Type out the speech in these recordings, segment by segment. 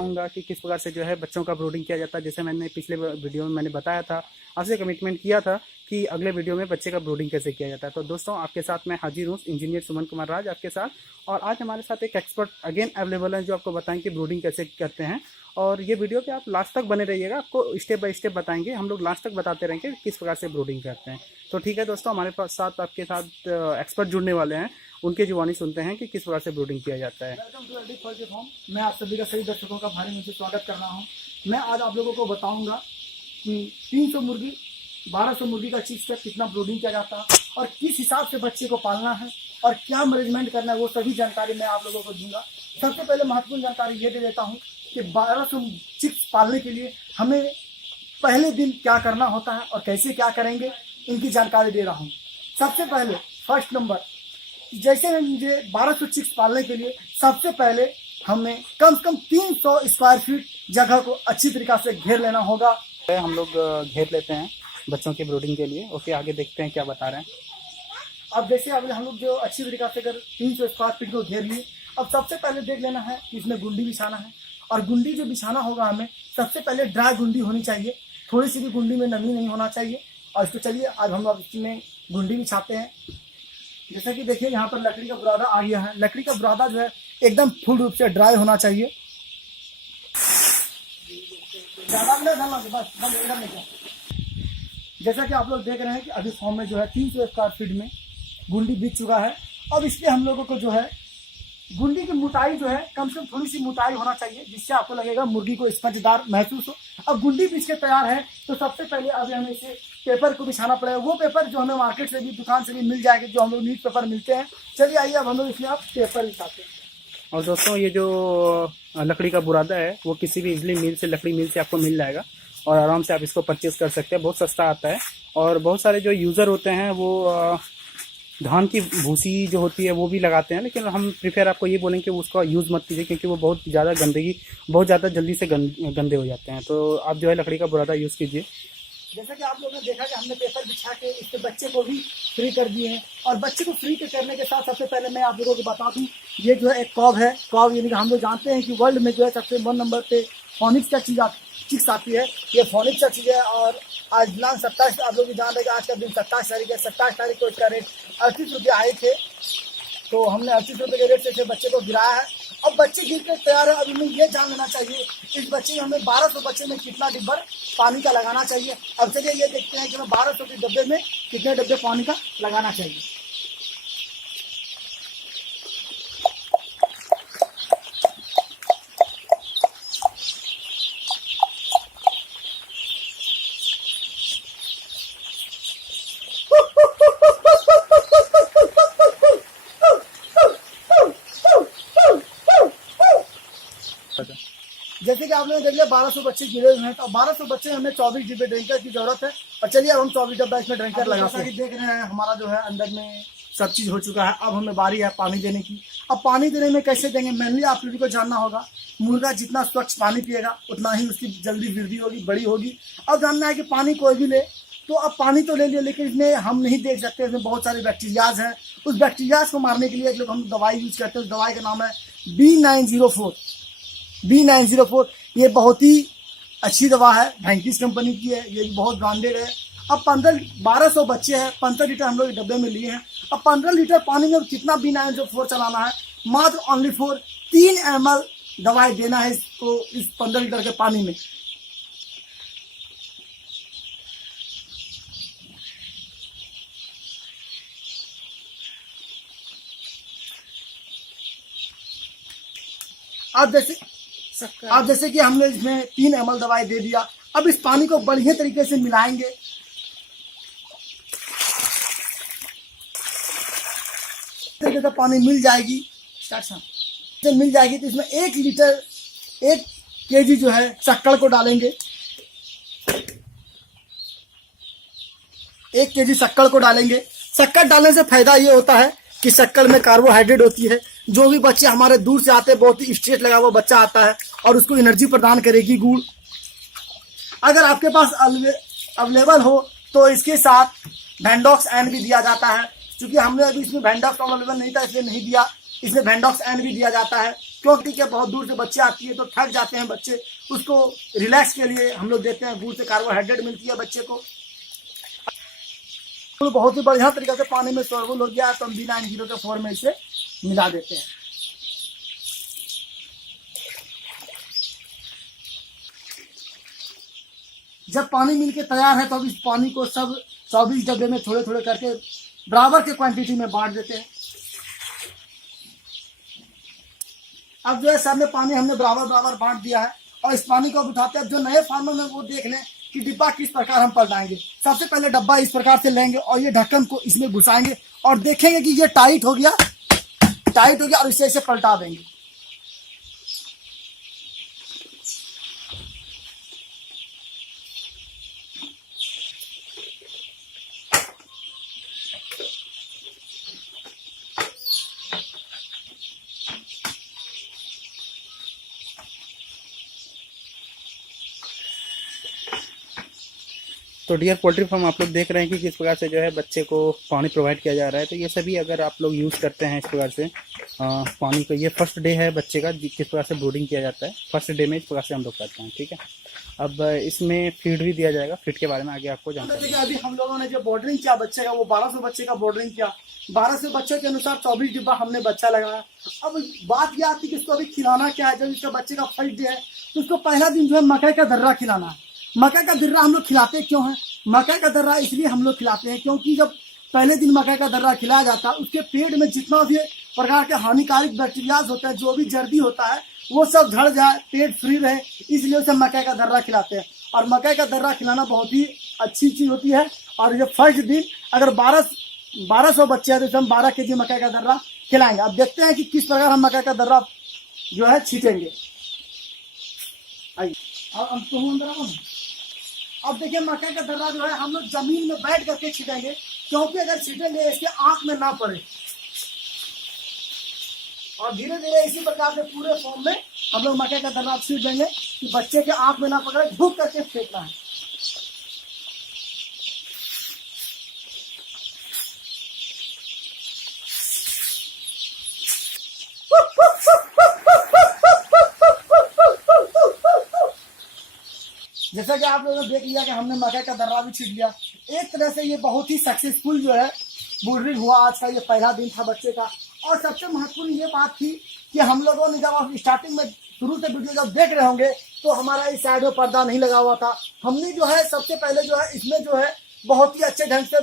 बताऊंगा कि किस प्रकार से जो है बच्चों का ब्रूडिंग किया जाता है। जैसे मैंने पिछले वीडियो में मैंने बताया था, आपसे कमिटमेंट किया था कि अगले वीडियो में बच्चे का ब्रूडिंग कैसे किया जाता है। तो दोस्तों आपके साथ मैं हाजिर हूँ, इंजीनियर सुमन कुमार राज आपके साथ। और आज हमारे साथ एक एक्सपर्ट अगेन अवेलेबल है जो आपको बताएंगे कि ब्रूडिंग कैसे करते हैं। और ये वीडियो पे आप लास्ट तक बने रहिएगा, आपको स्टेप बाय स्टेप बताएंगे, हम लोग लास्ट तक बताते रहेंगे किस प्रकार से ब्रूडिंग करते हैं। तो ठीक है दोस्तों, हमारे पास साथ आपके साथ एक्सपर्ट जुड़ने वाले हैं, उनकी जुबानी सुनते हैं कि किस प्रकार से ब्रूडिंग किया जाता है। Welcome to edit for farm. मैं आप सभी का सही दर्शकों का भारी मुझे स्वागत कर रहा हूँ। मैं आज आप लोगों को बताऊंगा कि 300 मुर्गी 1200 मुर्गी का चीज का कितना ब्रूडिंग किया जाता है और किस हिसाब से बच्चे को पालना है और क्या मैनेजमेंट करना है, वो सभी जानकारी मैं आप लोगों को दूंगा। सबसे पहले महत्वपूर्ण जानकारी ये दे देता हूँ कि 1200 चिक्स पालने के लिए हमें पहले दिन क्या करना होता है और कैसे क्या करेंगे, इनकी जानकारी दे रहा हूँ। सबसे पहले फर्स्ट नंबर, जैसे मुझे 1200 चिक्स पालने के लिए सबसे पहले हमें कम से कम 300 स्क्वायर फीट जगह को अच्छी तरीका से घेर लेना होगा। हम लोग घेर लेते हैं बच्चों की ब्रूडिंग के लिए। ओके, आगे देखते हैं क्या बता रहे हैं। अब जैसे अब हम लोग जो अच्छी तरीका से अगर 300 स्क्वायर फीट को घेर लिए, अब सबसे पहले देख लेना है कि इसमें गुंडी बिछाना है। और गुंडी जो बिछाना होगा हमें सबसे पहले ड्राई गुंडी होनी चाहिए, थोड़ी सी भी गुंडी में नमी नहीं होना चाहिए। और इसको चलिए आज हम लोग इसमें गुंडी बिछाते हैं। जैसा कि देखिए यहाँ पर लकड़ी का बुरादा आ गया है। लकड़ी का बुरादा जो है एकदम फुल रूप से ड्राई होना चाहिए। जैसा कि आप लोग देख रहे हैं कि अभी फॉर्म में जो है 300 स्क्वायर फीट में गुंडी बिछ चुका है। अब इस पे हम लोगों को जो है गुंडी की मोटाई जो है कम से कम थोड़ी सी मोटाई होना चाहिए, जिससे आपको लगेगा मुर्गी को स्पंजदार महसूस हो। अब गुंडी बिछ के तैयार है तो सबसे पहले अभी हमें इसे पेपर को बिछाना पड़ेगा। वो पेपर जो हमें मार्केट से भी दुकान से भी मिल जाएगा, जो हम लोग न्यूज़ पेपर मिलते हैं। चलिए आइए अब हम लोग इसमें आप पेपर बिछाते हैं। और दोस्तों ये जो लकड़ी का बुरादा है वो किसी भी इजली मिल से, लकड़ी मिल से आपको मिल जाएगा और आराम से आप इसको परचेज कर सकते हैं। बहुत सस्ता आता है। और बहुत सारे जो यूज़र होते हैं वो धान की भूसी जो होती है वो भी लगाते हैं, लेकिन हम प्रीफर आपको ये बोलेंगे कि उसका यूज़ मत कीजिए, क्योंकि वो बहुत ज़्यादा गंदगी, बहुत ज़्यादा जल्दी से गंदे हो जाते हैं। तो आप जो है लकड़ी का बुरादा यूज़ कीजिए। जैसा कि आप लोगों ने देखा कि हमने पेपर बिछा के इसके बच्चे को भी फ्री कर दिए हैं। और बच्चे को फ्री करने के साथ सबसे पहले मैं आप लोगों को बता दूं, ये जो है एक कॉब है। कॉब यानी कि हम लोग जानते हैं कि वर्ल्ड में जो है सबसे 1 नंबर पे फोनिक्स का चिक्स आती है। ये फोनिक्स का चीज़ है। और आज दिनांक 27, आप लोग जान रहे हैं आज का दिन 27 तारीख है। 27 तारीख को इसका रेट 38 रुपये आए थे, तो हमने 38 रुपये के रेट से बच्चे को गिराया है। अब बच्चे गिर के तैयार है। अब हमें ये जान लेना चाहिए इस बच्चे में हमें 1200 बच्चे में कितना डिब्बा पानी का लगाना चाहिए। अब चलिए ये देखते हैं कि हमें 1200 के डब्बे में कितने डब्बे पानी का लगाना चाहिए। जैसे कि आप लोगों ने देख लिया 1200 बच्चे गिरे हुए हैं, तो 1200 बच्चे हमें 24 डिब्बे ड्रिंकर की जरूरत है। और चलिए अब हम 24 डब्बा इसमें ड्रिंकर लगाते हैं। देख रहे हैं हमारा जो है अंदर में सब चीज़ हो चुका है। अब हमें बारी है पानी देने की। अब पानी देने में कैसे देंगे, मेनली आप लोगों को जानना होगा, मुर्गा जितना स्वच्छ पानी पिएगा उतना ही उसकी जल्दी वृद्धि होगी, बड़ी होगी। अब जानना है कि पानी कोई भी ले, तो अब पानी तो ले लिया, लेकिन इसमें हम नहीं देख सकते, इसमें बहुत सारे बैक्टीरियाज हैं। उस बैक्टीरियाज को मारने के लिए लोग हम दवाई यूज करते हैं। उस दवाई का नाम है B904। ये बहुत ही अच्छी दवा है, वैंकीस कंपनी की है, ये बहुत ब्रांडेड है। अब 1200 बच्चे हैं, 15 लीटर हम लोग डब्बे में लिए हैं। अब 15 लीटर पानी में कितना B904 चलाना है, मात्र ओनली फॉर 3 ml दवाई देना है इसको, इस 15 लीटर के पानी में। अब जैसे कि हमने इसमें 3 ml दवाई दे दिया। अब इस पानी को बढ़िया तरीके से मिलाएंगे। तरीके से पानी मिल जाएगी, मिल जाएगी तो इसमें 1 kg जो है शक्कर को डालेंगे। 1 kg शक्कर को डालेंगे। शक्कर डालने से फायदा ये होता है कि शक्कर में कार्बोहाइड्रेट होती है। जो भी बच्चे हमारे दूर से आते हैं, बहुत ही स्ट्रेस लगा हुआ बच्चा आता है और उसको एनर्जी प्रदान करेगी गुड़। अगर आपके पास अवेलेबल हो तो इसके साथ वैंडॉक्स एन भी दिया जाता है। क्योंकि हमने अभी इसमें वैंडॉक्स अवेलेबल नहीं था इसलिए नहीं दिया, इसमें वैंडॉक्स एन भी दिया जाता है। क्योंकि क्या बहुत दूर से बच्चे आती है तो थक जाते हैं बच्चे, उसको रिलैक्स के लिए हम लोग देते हैं। गुड़ से कार्बोहाइड्रेट मिलती है बच्चे को। तो बहुत ही बढ़िया तरीके से पानी में सोलबल हो गया तो हम B90 के 4 में इसे मिला देते हैं। जब पानी मिलके तैयार है तो अब इस पानी को सब 24 डब्बे में थोड़े थोड़े करके बराबर के क्वांटिटी में बांट देते हैं। अब जो है सब में पानी हमने बराबर बराबर बांट दिया है और इस पानी को उठाते हैं। जो नए फार्मर में वो देख लें कि डिब्बा किस प्रकार हम पलटाएंगे। सबसे पहले डब्बा इस प्रकार से लेंगे और ये ढक्कन को इसमें घुसाएंगे और देखेंगे कि ये टाइट हो गया और इसे ऐसे पलटा देंगे। तो डियर पोल्ट्री फार्म, आप लोग देख रहे हैं कि किस प्रकार से जो है बच्चे को पानी प्रोवाइड किया जा रहा है। तो ये सभी अगर आप लोग यूज़ करते हैं इस प्रकार से पानी को, ये फर्स्ट डे है बच्चे का किस प्रकार से ब्रूडिंग किया जाता है, फर्स्ट डे में इस प्रकार से हम लोग करते हैं। ठीक है, अब इसमें फीड भी दिया जाएगा। फीड के बारे में आगे आपको जानकारी है। अभी हम लोगों ने जो बॉर्डरिंग किया बच्चे का, वो 1200 बच्चे का बॉर्डरिंग किया। 1200 बच्चे के अनुसार 24 डिब्बा हमने बच्चा लगाया। अब बात यह आती है कि इसको अभी खिलाना क्या है। जब इसका बच्चे का फर्स्ट डे है तो उसको पहला दिन जो है मकई का दर्रा खिलाना है। मकई का दर्रा हम लोग खिलाते क्यों हैं? मकई का दर्रा इसलिए हम लोग खिलाते हैं क्योंकि जब पहले दिन मकई का दर्रा खिलाया जाता है उसके पेट में जितना भी प्रकार के हानिकारक बैक्टीरियाज होते हैं, जो भी जर्दी होता है, वो सब झड़ जाए, पेट फ्री रहे, इसलिए उसे मकई का दर्रा खिलाते हैं। और मकई का दर्रा खिलाना बहुत ही अच्छी चीज होती है। और ये फर्स्ट दिन अगर 1200 बच्चे हैं तो हम 12 kg मकई का दर्रा खिलाएंगे। अब देखते हैं कि किस प्रकार हम मकई का दर्रा जो है छीटेंगे। अब देखिए मकई का दर्रा जो है हम लोग जमीन में बैठ करके छीटेंगे, क्योंकि अगर छीटेंगे इसके आंख में ना पड़े। और धीरे धीरे इसी प्रकार से पूरे फॉर्म में हम लोग मकई का दर्रा छीट देंगे कि बच्चे के आंख में ना पकड़े, झुक करके फेंकना है। जैसा कि आप लोगों ने देख लिया कि हमने मकई का दर्रा भी छीट लिया। एक तरह से ये बहुत ही सक्सेसफुल जो है ब्रूडिंग हुआ। आज का ये पहला दिन था बच्चे का। और सबसे महत्वपूर्ण ये बात थी कि हम लोगों ने जब आप स्टार्टिंग में शुरू से वीडियो जब देख रहे होंगे तो हमारा इस साइड में पर्दा नहीं लगा हुआ था। हमने जो है सबसे पहले जो है इसमें जो है बहुत ही अच्छे ढंग से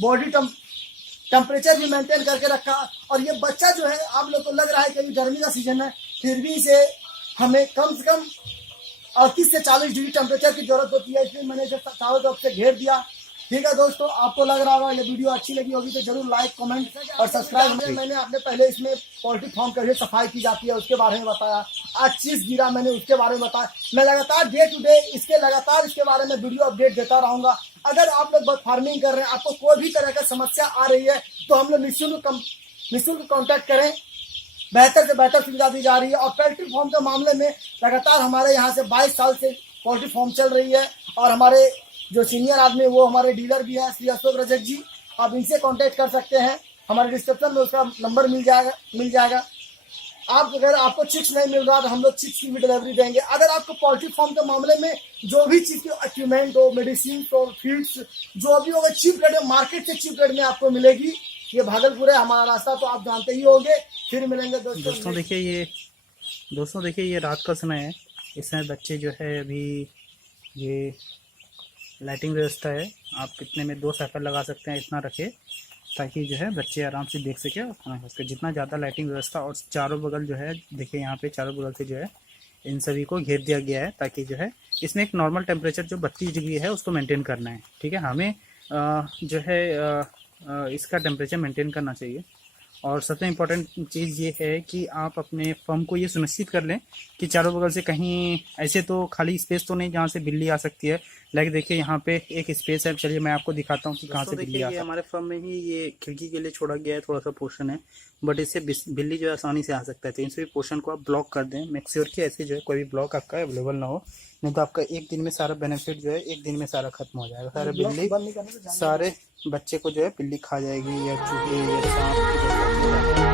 बॉडी टेम्परेचर भी मेंटेन करके रखा। और ये बच्चा जो है आप लोग को लग रहा है कि अभी गर्मी का सीजन है, फिर भी इसे हमें कम से कम 38 से 40 डिग्री टेम्परेचर की जरूरत होती है, इसलिए मैंने इसे चारों तरफ से घेर दिया। ठीक है दोस्तों, आपको लग रहा होगा ये वीडियो अच्छी लगी होगी तो जरूर लाइक, कमेंट और सब्सक्राइब। मैंने अपने पहले इसमें पोल्ट्री फार्म कैसे सफाई की जाती है उसके बारे में बताया। आज चीज गिरा मैंने उसके बारे में बताया। मैं लगातार डे टू डे इसके बारे में वीडियो अपडेट देता रहूंगा। अगर आप लोग फार्मिंग कर रहे हैं, आपको कोई भी तरह का समस्या आ रही है तो हम लोग निःशुल्क कॉन्टैक्ट करें। बेहतर से बेहतर सुविधा दी जा रही है। और पोल्ट्री फार्म के मामले में लगातार हमारे यहाँ से 22 साल से पोल्ट्री फार्म चल रही है। और हमारे जो सीनियर आदमी वो हमारे डीलर भी हैं, श्री अशोक रजक जी। आप इनसे कांटेक्ट कर सकते हैं, हमारे डिस्क्रिप्शन में उसका नंबर मिल जाएगा। आप अगर आपको चिक्स नहीं मिल रहा तो हम लोग चिक्स की भी डिलीवरी देंगे। अगर आपको पोल्ट्री फार्म के मामले में जो भी चीज़ के इक्विपमेंट हो, मेडिसिन हो, फीड्स जो भी होगा, चीप रेट में, मार्केट से चीप रेट में आपको मिलेगी। ये भागलपुर है हमारा रास्ता, तो आप जानते ही होंगे। फिर मिलेंगे दोस्तों देखिए ये रात का समय है। इस समय बच्चे जो है अभी ये लाइटिंग व्यवस्था है, आप कितने में 2 साइकिल लगा सकते हैं, इतना रखे ताकि जो है बच्चे आराम से देख सके और खाना खा सके। जितना ज़्यादा लाइटिंग व्यवस्था, और चारों बगल जो है देखिए यहाँ पे चारों बगल से जो है इन सभी को घेर दिया गया है ताकि जो है इसमें एक नॉर्मल टेम्परेचर जो 32 डिग्री है उसको मेंटेन करना है। ठीक है, हमें जो है इसका टेम्परेचर मेंटेन करना चाहिए। और सबसे इम्पोर्टेंट चीज़ ये है कि आप अपने फर्म को ये सुनिश्चित कर लें कि चारों बगल से कहीं ऐसे तो खाली स्पेस तो नहीं जहाँ से बिल्ली आ सकती है। लाइक देखिए यहाँ पे एक स्पेस है, चलिए मैं आपको दिखाता हूँ कि कहाँ से बिल्ली आ सकती है। हमारे फर्म में ही ये खिड़की के लिए छोड़ा गया है, थोड़ा सा पोर्शन है, बट इससे बिल्ली जो है आसानी से आ सकता है। तो इन सभी पोर्शन को आप ब्लॉक कर दें, मेक श्योर कि ऐसे जो है कोई भी ब्लॉक आपका अवेलेबल ना हो, नहीं तो आपका एक दिन में सारा बेनिफिट जो है एक दिन में सारा खत्म हो जाएगा। सारे बच्चे को जो है बिल्ली खा जाएगी या चूहे या सांप।